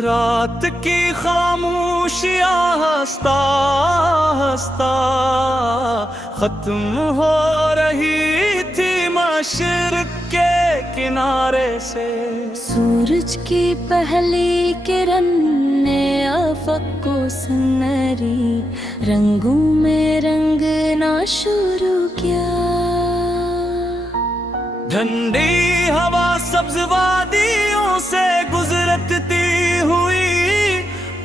रात की खामोशियाँ हंसता हंसता खत्म हो रही थी मशरिक़ के किनारे से। सूरज की पहली किरण ने आफक को सुनहरी रंगों में रंगना शुरू किया। ठंडी हवा सब्ज वादियों से गुजरती हुई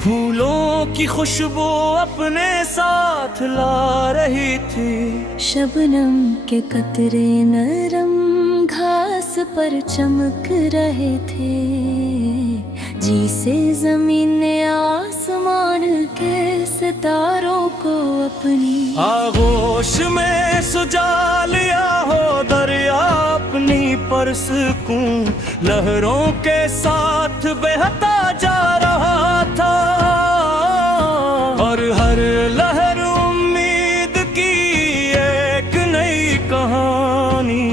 फूलों की खुशबू अपने साथ ला रही थी। शबनम के कतरे नरम घास पर चमक रहे थे, जिसे जमीन ने आसमान के सितारों को अपनी आगोश में सुजा लिया हो दरिया अपनी परसकूं लहरों के साथ बहता जा रहा था। और हर लहर उम्मीद की एक नई कहानी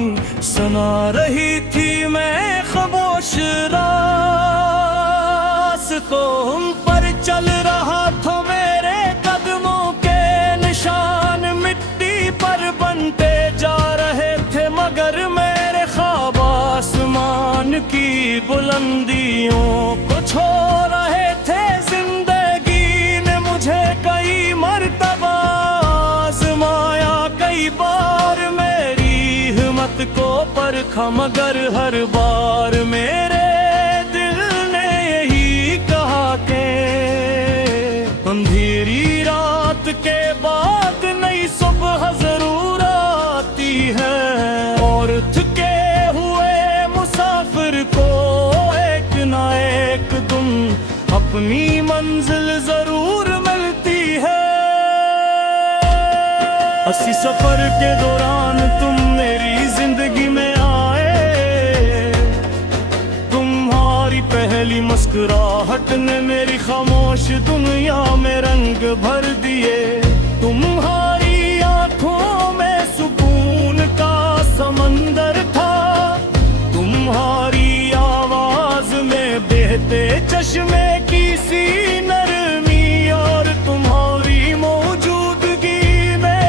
सुना रही थी। मैं खामोश रास्तों पर चल रहा था, मेरे कदमों के निशान मिट्टी पर बनते जा रहे थे, मगर मेरे ख्वाब आसमान की बुलंदियों को छू रहे थे। जिंदगी ने मुझे कई मर्तबा आज़माया, कई बार मेरी हिम्मत को परखा, मगर हर बार मेरे दिल ने यही कहा कि अंधेरी रात के बाद नई सुबह जरूर आती है। और थके हुए मुसाफिर को एक ना एक दिन अपनी मंजिल जरूर मिलती है। इसी सफर के दौरान तुम मेरी जिंदगी में आए, तुम्हारी पहली मुस्कुराहट ने मेरी खामोश दुनिया में रंग भर दिए। तुम्हारी आंखों में सुकून का समंदर था, तुम्हारी आवाज में बहते चश्मे की सी नरमी, और तुम्हारी मौजूदगी में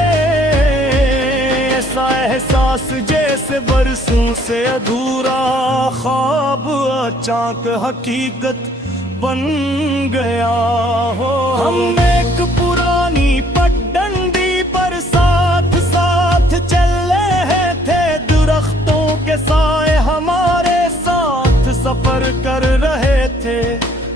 ऐसा एहसास जैसे बरसों से अधूरा ख्वाब अचानक हकीकत बन गया हो। हम एक पुरानी पगडंडी पर साथ साथ चल रहे थे, दरख्तों के साए हमारे साथ सफर कर रहे थे।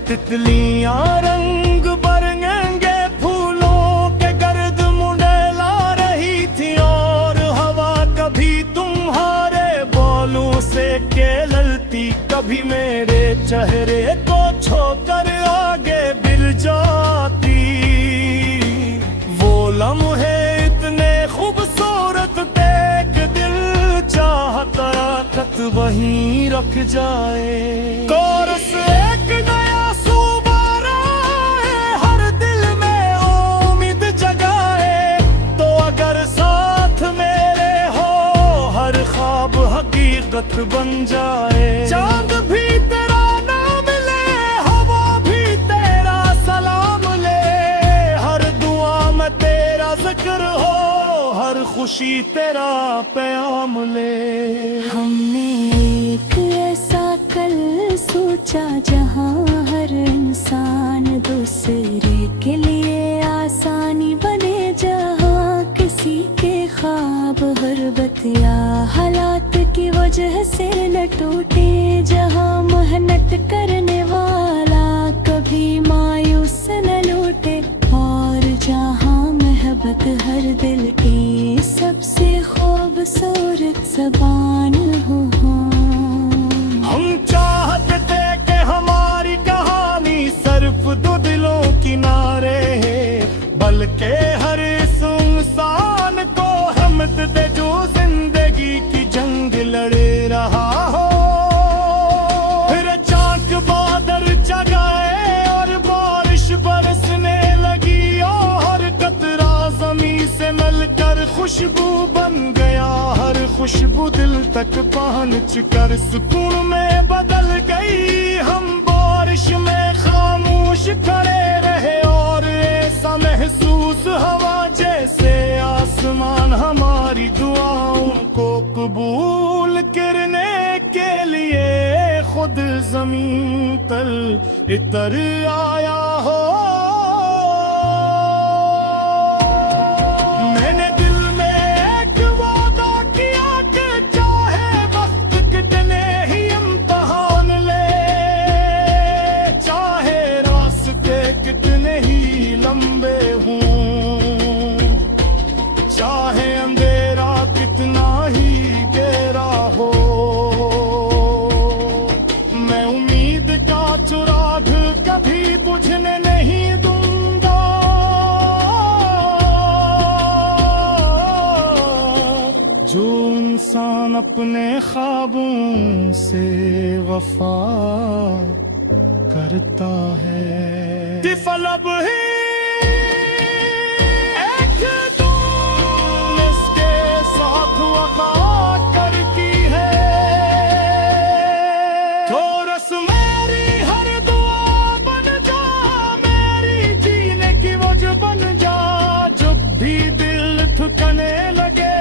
तितलियां रंग बरंगे फूलों के गर्द मुंडेला रही थी, और हवा कभी तुम्हारे बालों से केलती, कभी मेरे चेहरे को छोकर आगे बिल जाती। वो लम्हे इतने खूबसूरत देख दिल चाहता कत वहीं रख जाए। कोरस एक नया सुबारा है, हर दिल में उम्मीद जगाए, तो अगर साथ मेरे हो हर ख्वाब हकीकत बन जाए। चांद भी तेरा नाम ले, हवा भी तेरा सलाम ले, हर दुआ में तेरा जिक्र हो, हर खुशी तेरा प्याम ले। हमने एक ऐसा कल सोचा जहाँ हर इंसान दूसरे के लिए आसानी बने, जहाँ किसी के ख्वाब गुर्बत या हालात की वजह से न टूटे, जहाँ मेहनत करने वाला कभी मायूस न लूटे, और जहाँ मोहब्बत हर दिल की सबसे खूबसूरत ज़बान हो। हम चाहते थे कि हमारी कहानी सिर्फ दो दिलों की ना रहे, बल्कि हर इंसान को हिम्मत दे जो जिंदगी की जंग लड़े रहा हो। फिर अचानक बादल जगाए और बारिश बरसने लगी, और कतरा ज़मीन से मिलकर खुशबू बन गया। हर खुशबू दिल तक पहुंच कर सुकून में बदल गई। हम बारिश में खाम खड़े रहे और ऐसा महसूस हवा जैसे आसमान हमारी दुआओं को कबूल करने के लिए खुद जमीन तल इतर आया हो। मैंने दिल में एक वादा किया कि चाहे वक्त कितने ही इम्तिहान ले, चाहे रास्ते कितने ही लंबे हों, चाहे अंधेरा कितना ही गहरा हो, मैं उम्मीद का चिराग कभी बुझने नहीं दूंगा। जो इंसान अपने ख्वाबों से वफा करता है, तिफलब ही एक तुम इसके साथ वफा करती है। तो रस मेरी हर दुआ बन जा, मेरी जीने की वजह बन जा। जब भी दिल थकने लगे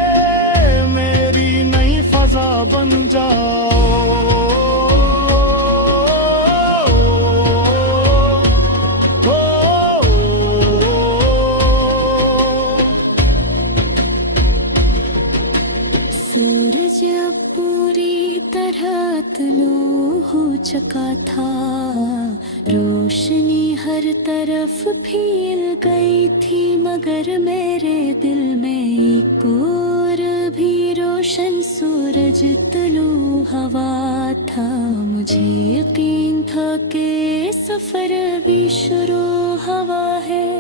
मेरी नई फजा बन जाओ। सूरज अब पूरी तरह तलू हो चुका था, रोशनी हर तरफ फैल गई थी, मगर मेरे दिल में एक और भी रोशन सूरज तलू हवा था। मुझे यकीन था कि सफर भी शुरू हवा है।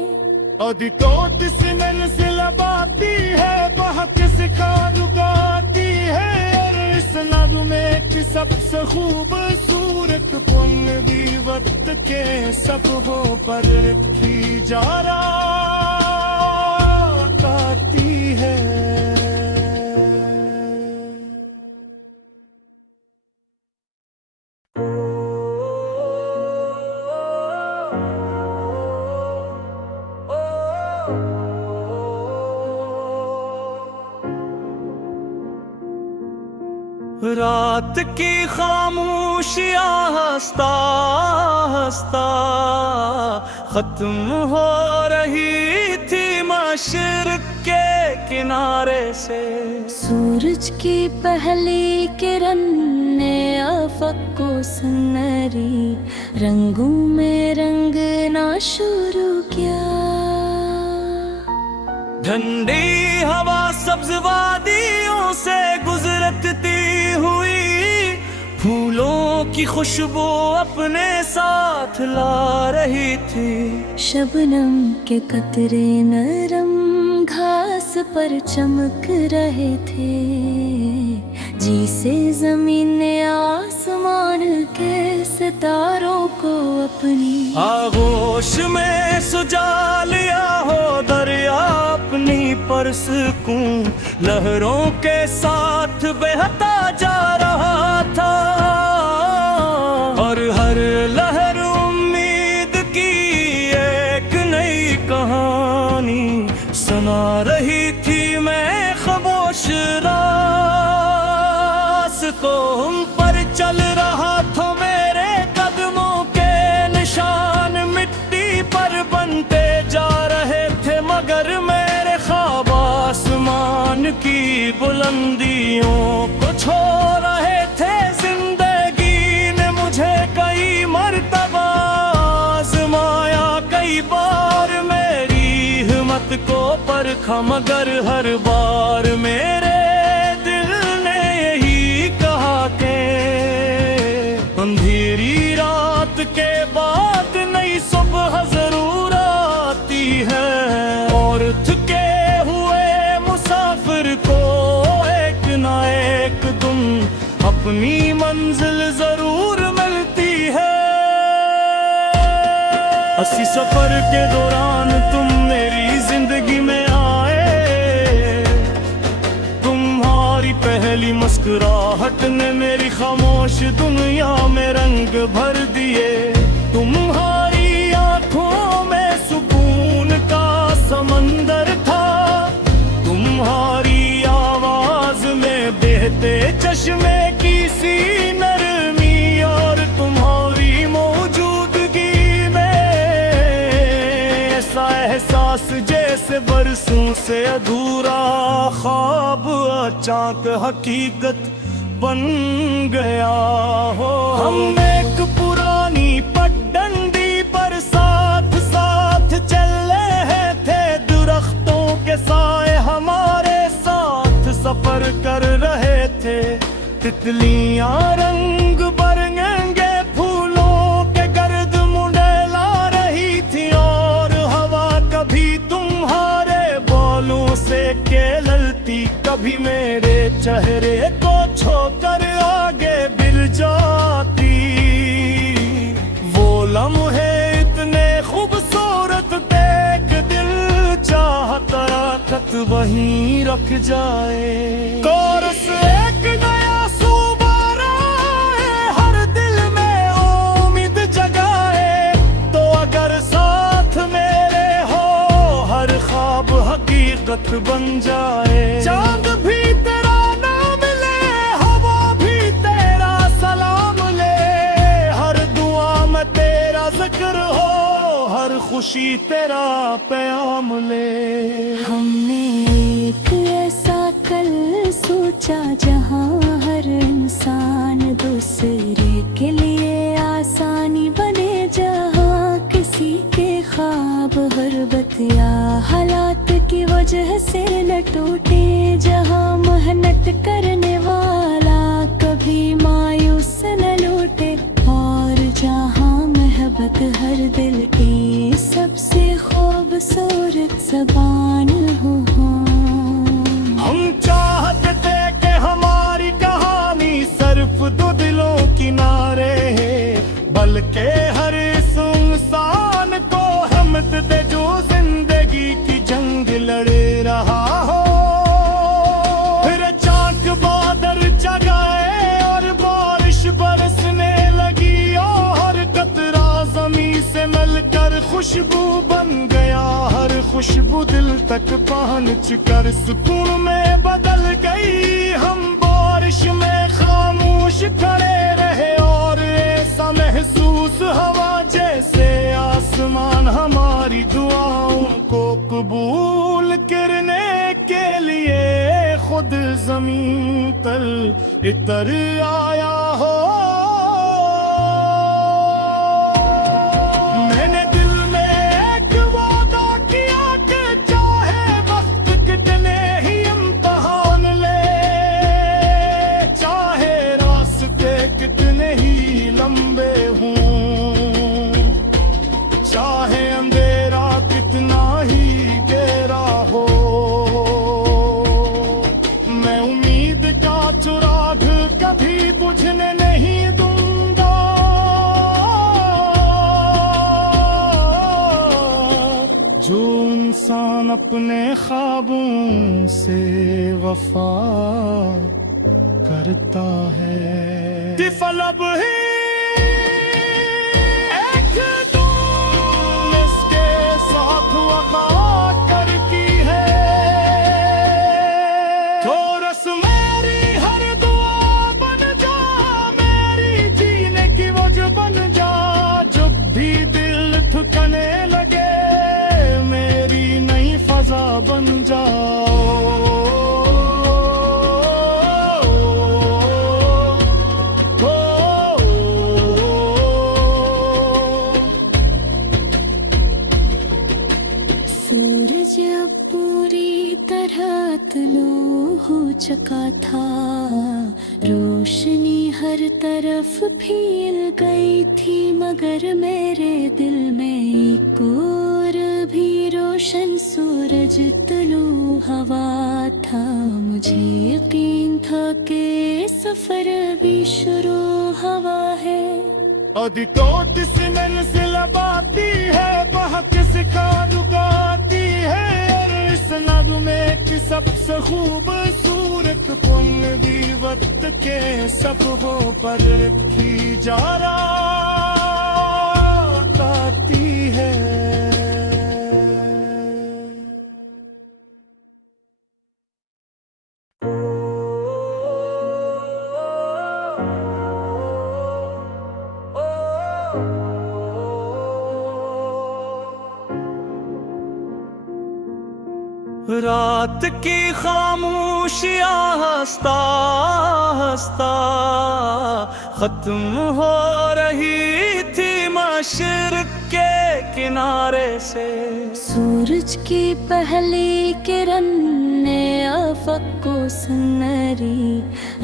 अदितोत से मंजिल बाती है, बहुत सिखा रुकाती है, और इस नगमे की सबसे खूबसूरत पुनवी वक्त के सफ़ों पर रखी जा आती है। रात की खामोशियाँ हंसता हंसता खत्म हो रही थी मशरिक़ के किनारे से। सूरज की पहली किरण ने आफक को सुनहरी रंगों में रंगना शुरू किया। ठंडी हवा सब्ज वादियों से गुजरती हुई फूलों की खुशबू अपने साथ ला रही थी। शबनम के कतरे नरम घास पर चमक रहे थे, जिसे जमीन ने आसमान के सितारों को अपनी आगोश में सुजा लिया हो दरिया अपनी परसकूं लहरों के साथ बहता जा रहा था। और हर लहर उम्मीद की एक नई कहानी सुना रही थी। मैं खामोश रास्तों पर चल रहा था, मेरे कदमों के निशान मिट्टी पर बनते जा रहे थे, मगर मेरे ख्वाब आसमान की बुलंदियों को छू रहे थे। जिंदगी ने मुझे कई मर्तबा आज़माया, कई बार मेरी हिम्मत को परखा, मगर हर बार मेरे दिल ने यही कहा कि अंधेरी रात के बाद नई सुबह जरूर आती है। और थके हुए मुसाफिर को एक ना एक दिन अपनी मंजिल जरूर मिलती है। इसी सफर के दौरान तुम मेरी जिंदगी में आए, तुम्हारी पहली मुस्कुराहट ने मेरी खामोश दुनिया में रंग भर दिए। तुम्हारी ऐसा एहसास जैसे बरसों से अधूरा ख्वाब अचानक हकीकत बन गया हो। हम एक पुरानी पगडंडी पर साथ साथ चल रहे थे, दरख्तों के साए हमारे साथ सफर कर रहे थे। तितलियां रंग बरंगे फूलों के गर्द मुंडेला रही थी, और हवा कभी तुम्हारे बालों से केलती, कभी मेरे चेहरे को छोकर आगे बिल जाती। वो लम्हे इतने खूबसूरत देख दिल चाहता खत वहीं रख जाए। कोरस एक नया सुबारा है, हर दिल में उम्मीद जगाए। तो अगर साथ मेरे हो, हर ख्वाब हकीकत बन जाए। चांद भी तेरा नाम ले, हवा भी तेरा सलाम ले, हर दुआ में तेरा जिक्र हो, हर खुशी तेरा प्याम ले। हमने एक ऐसा कल सोचा जहाँ हर इंसान दूसरे के लिए आसानी बने, जहाँ किसी के ख्वाब गुर्बत या हालात की वजह से न टूटे, जहाँ मेहनत करने वाला कभी मायूस न लूटे, और जहाँ मोहब्बत हर दिल की सबसे खूबसूरत ज़बान हो। हम चाहते थे कि हमारी कहानी सिर्फ दो दिलों किनारे है, बल्कि हर इंसान को हिम्मत दे जो जिंदगी की जंग लड़ रहा हो। फिर अचानक बादल जगाए और बारिश बरसने लगी, और हर कतरा ज़मीं से मिलकर खुशबू बन गया। हर खुशबू दिल तक पहुंच कर सुकून में बदल गई। हम बारिश में खामोश खड़े रहे, और ऐसा महसूस हवा जैसे आसमान हमारी दुआओं को कबूल करने के लिए खुद जमीन पर उतर आया हो। मैंने दिल में एक वादा किया कि चाहे वक्त कितने ही इम्तिहान ले, चाहे रास्ते कितने ही लंबे हों, चाहे अंधेरा कितना ही गहरा हो, मैं उम्मीद का चिराग कभी बुझने नहीं दूंगा। जो इंसान अपने ख्वाबों से वफा करता है, तिफलब ही एक तुम इसके साथ वफा करती है। थोरस मेरी हर दुआ बन जा, मेरी जीने की वजह बन जा। जब भी दिल थकने लगे, मेरी नई फजा बन जाओ। सूरज अब पूरी तरह तलू हो चुका था, रोशनी हर तरफ फैल गई थी, मगर मेरे दिल में एक और भी रोशन सूरज तलू हवा था। मुझे यकीन था कि सफर भी शुरू हवा है। अदी टोट सिनन से लबाती है, बहक सिखा रुगाती है, और इस नगमे की सबसे खूबसूरत पुंग भी वक्त के सफ़ों पर रखी जा आती है। रात की खामोशियां हंसता हंसता खत्म हो रही थी मशरिक़ के किनारे से। सूरज की पहली किरण ने आफक को सुनहरी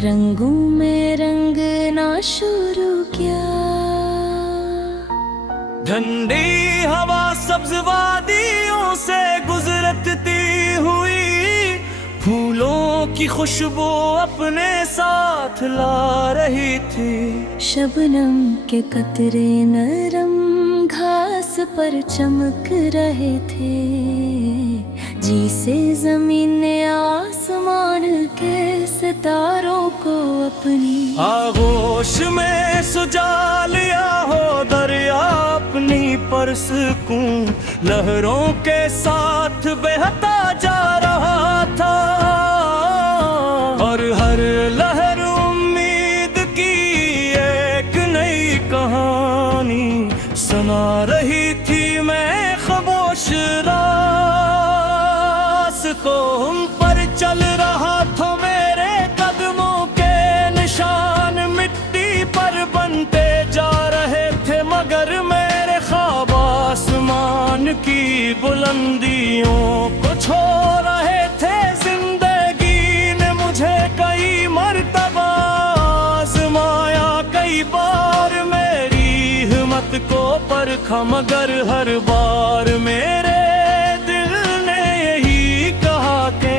रंगों में रंगना शुरू किया। ठंडी हवा सब्ज वादियों से गुजरती हुई फूलों की खुशबू अपने साथ ला रही थी। शबनम के कतरे नरम घास पर चमक रहे थे, जिसे जमीन ने आसमान के सितारों को अपनी आगोश में सुजा लिया हो दरिया अपनी परसकूं लहरों के साथ बहता जा रहा था। और हर लहर उम्मीद की एक नई कहानी सुना रही थी। मैं खामोश रास्तों पर चल रहा था, मेरे कदमों के निशान मिट्टी पर बनते जा रहे थे, मगर मेरे ख्वाब आसमान की बुलंदियों को छू रहे थे। जिंदगी ने मुझे कई मर्तबा आज़माया, कई बार मेरी हिम्मत को परखा, मगर हर बार मेरे दिल ने यही कहा कि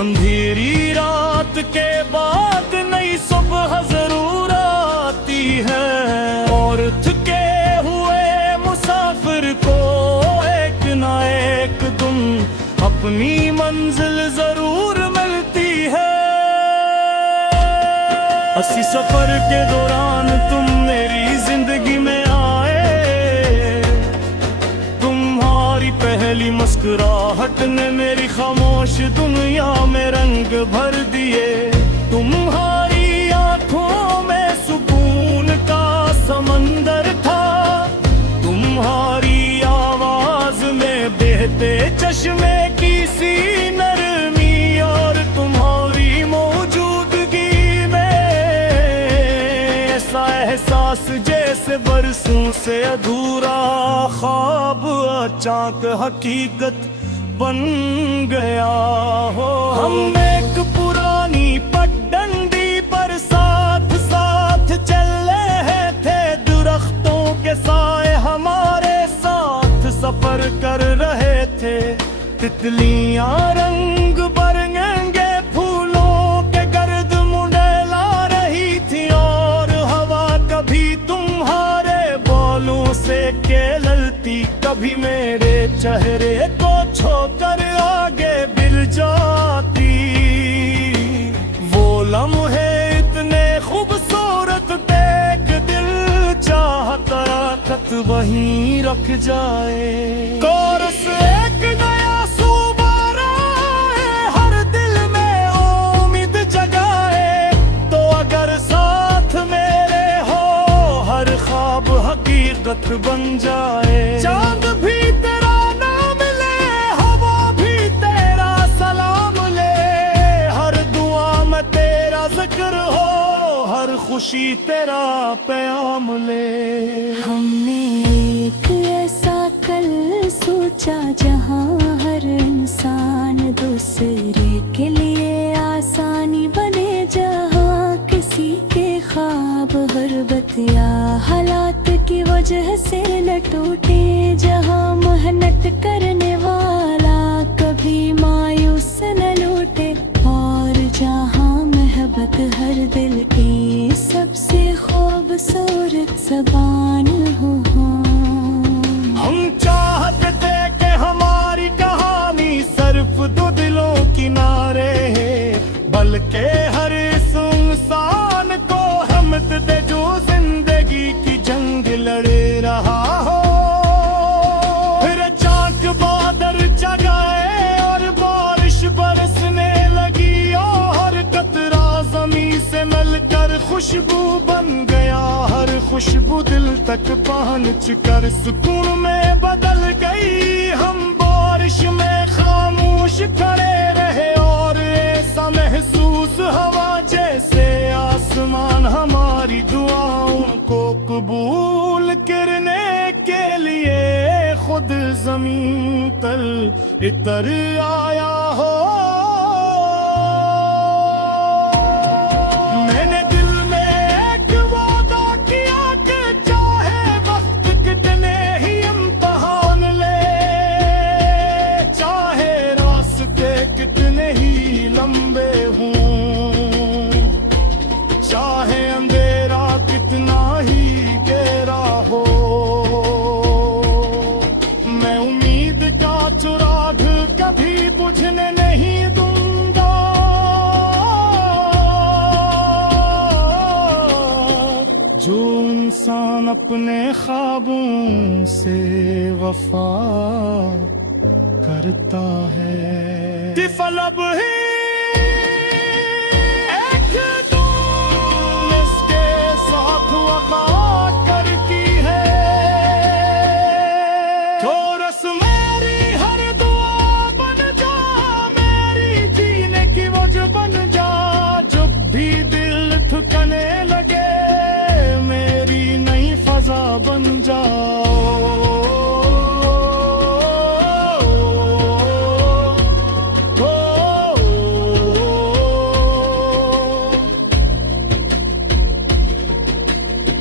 अंधेरी रात के बाद नई सुबह जरूर आती है। और थके हुए मुसाफिर को एक ना एक दिन अपनी मंजिल जरूर मिलती है। इसी सफर के दौरान तुम मेरी जिंदगी में आए, तुम्हारी पहली मुस्कुराहट ने मेरी खामोश दुनिया में रंग भर दिए। तुम्हारी आंखों में सुकून का समंदर था, तुम्हारी आवाज में बहते चश्मे की सी नरमी, और तुम्हारी मौजूदगी में ऐसा एहसास जैसे बरसों से अधूरा ख्वाब अचानक हकीकत बन गया हो। हम एक पुरानी पगडंडी पर साथ साथ चल रहे थे, दरख्तों के साए हमारे साथ सफर कर रहे थे। तितलियां रंग बरंगे फूलों के गर्द मुंडेला रही थी, और हवा कभी तुम्हारे बालों से खेलती, कभी मेरे चेहरे को छोकर आगे बिल जाती। वो लम्हे इतने खूबसूरत देख दिल चाहता रात वहीं रख जाए। कोरस एक नया सुबारा है, हर दिल में उम्मीद जगाए, तो अगर साथ मेरे हो हर ख्वाब हकीकत बन जाए। चांद भी तेरा नाम ले, हवा भी तेरा सलाम ले, हर दुआ में तेरा जिक्र हो, हर खुशी तेरा प्याम ले। हमने एक ऐसा कल सोचा जहाँ हर इंसान दूसरे के लिए आसानी बने, जहाँ किसी के ख्वाब हरबत या हालात की वजह से न टूटे, जहाँ मेहनत करने वाला कभी मायूस न लौटे, और जहाँ मोहब्बत हर दिल की सबसे खूबसूरत ज़बान हो। हम चाहते थे कि हमारी कहानी सिर्फ दो दिलों किनारे है, बल्कि हर इंसान को हिम्मत दे जो जिंदगी की जंग लड़े रहा हो। फिर अचानक बादल जगाए और बारिश बरसने लगी, और हर कतरा जमीन से मिलकर खुशबू बन गया। हर खुशबू दिल तक पहुंच कर सुकून में बदल गई। हम बारिश में खा तल इतर आया हो। मैंने दिल में एक वादा किया कि चाहे वक्त कितने ही इम्तिहान ले, चाहे रास्ते कितने ही लंबे हों, चाहे अंधेरा कितना ही गहरा हो, मैं उम्मीद का चिराग कभी बुझने नहीं दूंगा। जो इंसान अपने ख्वाबों से वफा करता है, तिफलब ही एक तुम इसके साथ वफा करती है। तो रस मेरी हर दुआ बन जा, मेरी जीने की वजह बन जा। जब भी दिल थकने लगे मेरी नई फजा बन जाओ।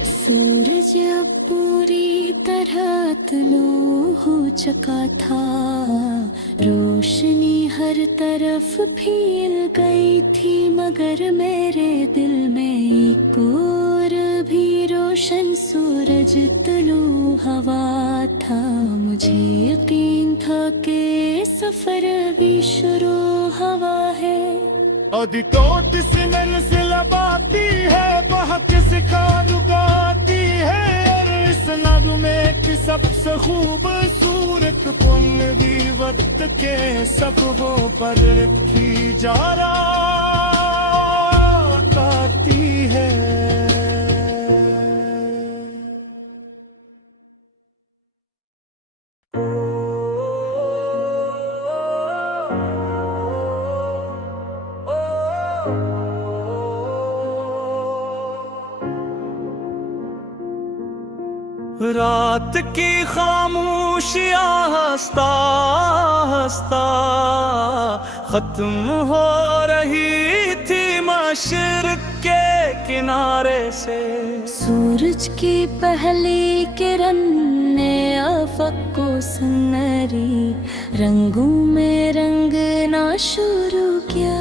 सूरज अब पूरी तरह तलो हो चुका था, रोशनी हर तरफ फैल गई थी, मगर मेरे दिल में एक और भी रोशन सूरज तलो हवा था। मुझे यकीन था कि सफर भी शुरू हवा है। अदी तोट सी मंजिल बाती है, बहुत सिखा लुगाती है, और इस नगमे की सबसे खूबसूरत पुनवी वक्त के सबों पर रखी जा आती है। रात की खामोशियां हंसता हंसता खत्म हो रही थी मशरिक के किनारे से। सूरज की पहली किरण ने आफक को सुनहरी रंगों में रंगना शुरू किया।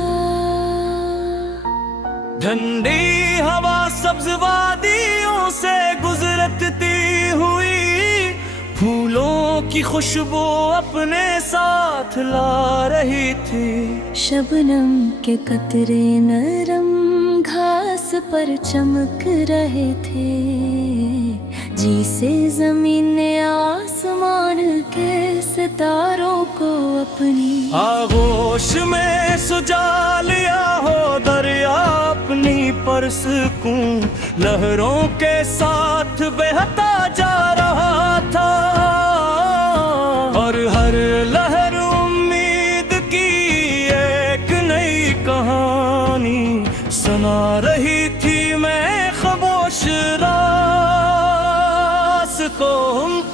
ठंडी हवा सब्ज वादियों से गुजरती हुई, फूलों की खुशबू अपने साथ ला रही थी। शबनम के कतरे नरम घास पर चमक रहे थे, जिसे जमीन ने आसमान के सितारों को अपनी आगोश में सुजा लिया हो दरिया अपनी परसकूं, लहरों के साथ बहता जा रहा था, और हर लहर उम्मीद की एक नई कहानी सुना रही थी। मैं खामोश रास्तों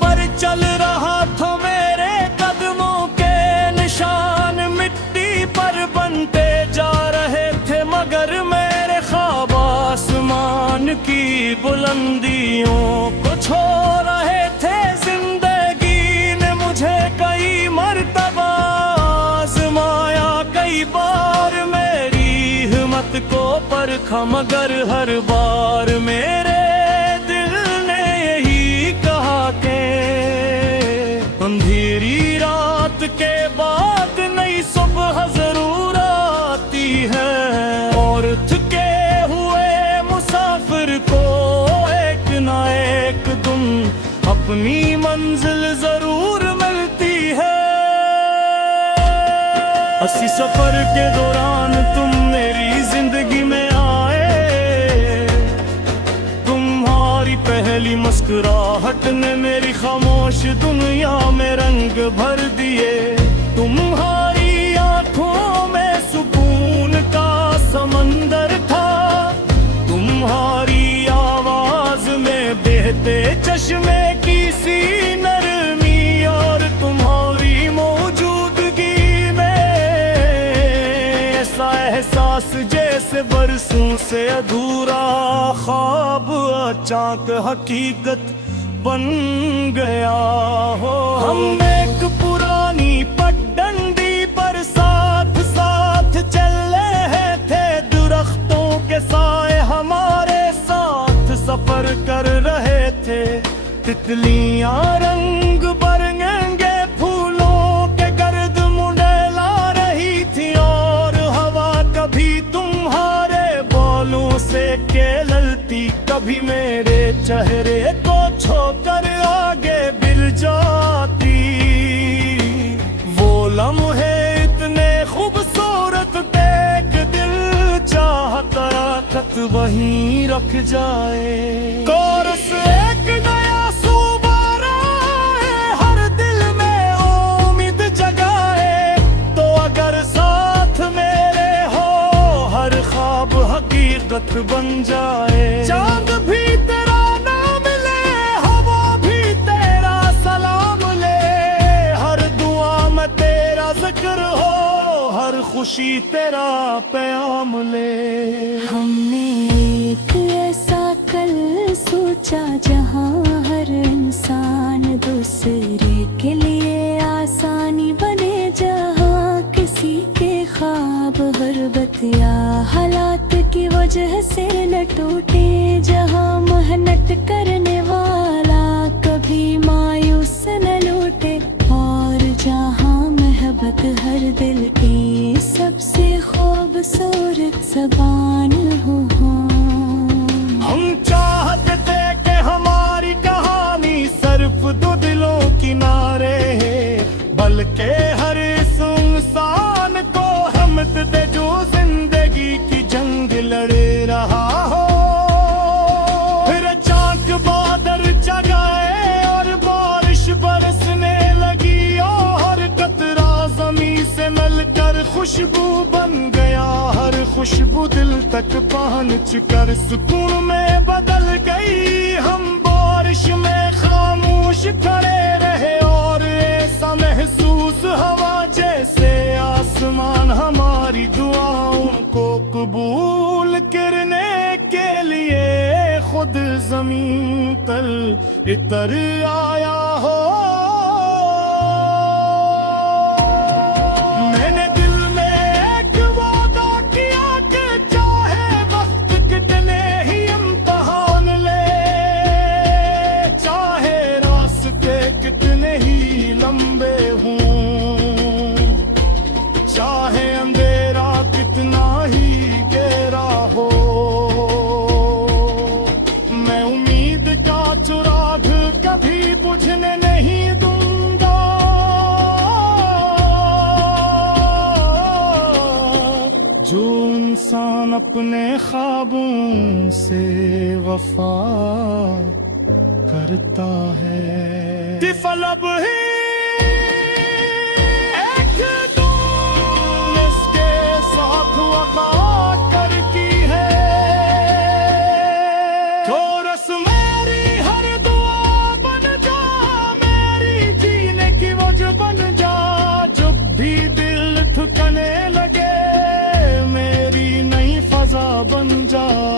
पर चल रहा था, मेरे कदमों के निशान मिट्टी पर बनते जा रहे थे, मगर मेरे ख्वाब आसमान की बुलंदियों को छू रहे थे। जिंदगी ने मुझे कई मर्तबा आज़माया, कई बार मेरी हिम्मत को परखा, मगर हर बार मेरे दिल ने यही कहा कि अंधेरी रात के बाद नई सुबह जरूर आती है, और थके हुए मुसाफिर को एक ना एक दिन अपनी मंजिल जरूर मिलती है। इसी सफर के दौरान तुम मेरी जिंदगी में आए, तुम्हारी पहली मुस्कुराहट ने मेरी खामोश दुनिया में रंग भर दिए। तुम्हारी आंखों में सुकून का समंदर था, तुम्हारी आवाज में बहते चश्मे की सी नरमी, और तुम्हारी जैसे बरसों से अधूरा ख्वाब अचानक हकीकत बन गया हो। हम एक पुरानी पगडंडी पर साथ साथ चल रहे थे, दरख्तों के साए हमारे साथ सफर कर रहे थे। तितलियां रंग बरंगे फूलों के गर्द मुंडेला रही थी, और हवा कभी तुम्हारे बालों से केलती, कभी मेरे चेहरे को छोकर आगे बिल जाती। वो लम्हे इतने खूबसूरत देख दिल चाहता खत वहीं रख जाए। कोरस एक नया सुबारा है, हर दिल में उम्मीद जगाए। तो अगर साथ मेरे हो, हर ख्वाब हकीकत बन जाए। चांद भी तेरा नाम ले, हवा भी तेरा सलाम ले, हर दुआ में तेरा जिक्र हो, हर खुशी तेरा प्याम ले। हमने एक ऐसा कल सोचा जहाँ हर इंसान दूसरे के लिए आसानी बने, जहाँ किसी के ख्वाब हरबत या हालात की वजह से न टूटे, जहाँ मेहनत करने वाला कभी मायूस न लूटे, और जहाँ मोहब्बत हर दिल की सबसे खूबसूरत ज़बान हो। हम चाहते थे कि हमारी कहानी सिर्फ दो दिलों किनारे है, बल्कि हर इंसान को हिम्मत दे जो जिंदगी की जंग लड़े रहा हो। फिर अचानक बादल जगाए और बारिश बरसने लगी, और हर कतरा ज़मीन से मिलकर खुशबू बन गया। हर खुशबू दिल तक पहुंच कर सुकून में बदल गई। हम बारिश में खामोश खड़े रहे, और ऐसा महसूस हवा जैसे आसमान हमारी दुआओं को कबूल करने के लिए खुद जमीन पर इतर आया हो। मैंने दिल में एक वादा किया कि चाहे वक्त कितने ही इम्तिहान ले, चाहे रास्ते कितने ही लंबे हों, चाहे अंधेरा कितना ही गहरा हो, मैं उम्मीद का चिराग कभी बुझने नहीं दूंगा। जो इंसान अपने ख्वाबों से वफा करता है, तिफलब ही एक दूर इसके साथ वफा करती है। कोरस मेरी हर दुआ बन जा, मेरी जीने की वजह बन जा। जब भी दिल थकने लगे, मेरी नई फजा बन जाओ।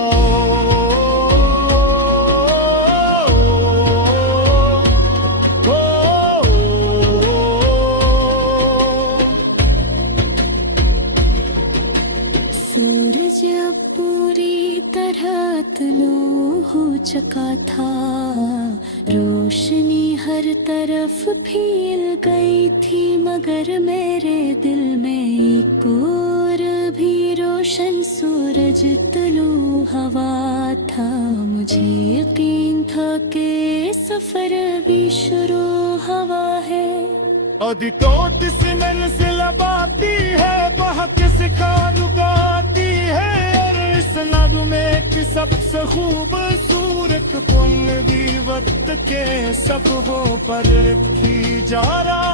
सूरज अब पूरी तरह तुलू हो चुका था, रोशनी हर तरफ फैल गई थी, मगर मेरे दिल में एक और भी रोशन सूरज तुलू हवा था। मुझे यकीन था कि सफर भी शुरू हवा है। अदी तोट से मंजिल बाती है, बहक सिखा रुकाती है, और इस नगमे की सबसे खूबसूरत पुंगी वक्त के सफ़ों पर लिखी जा रहा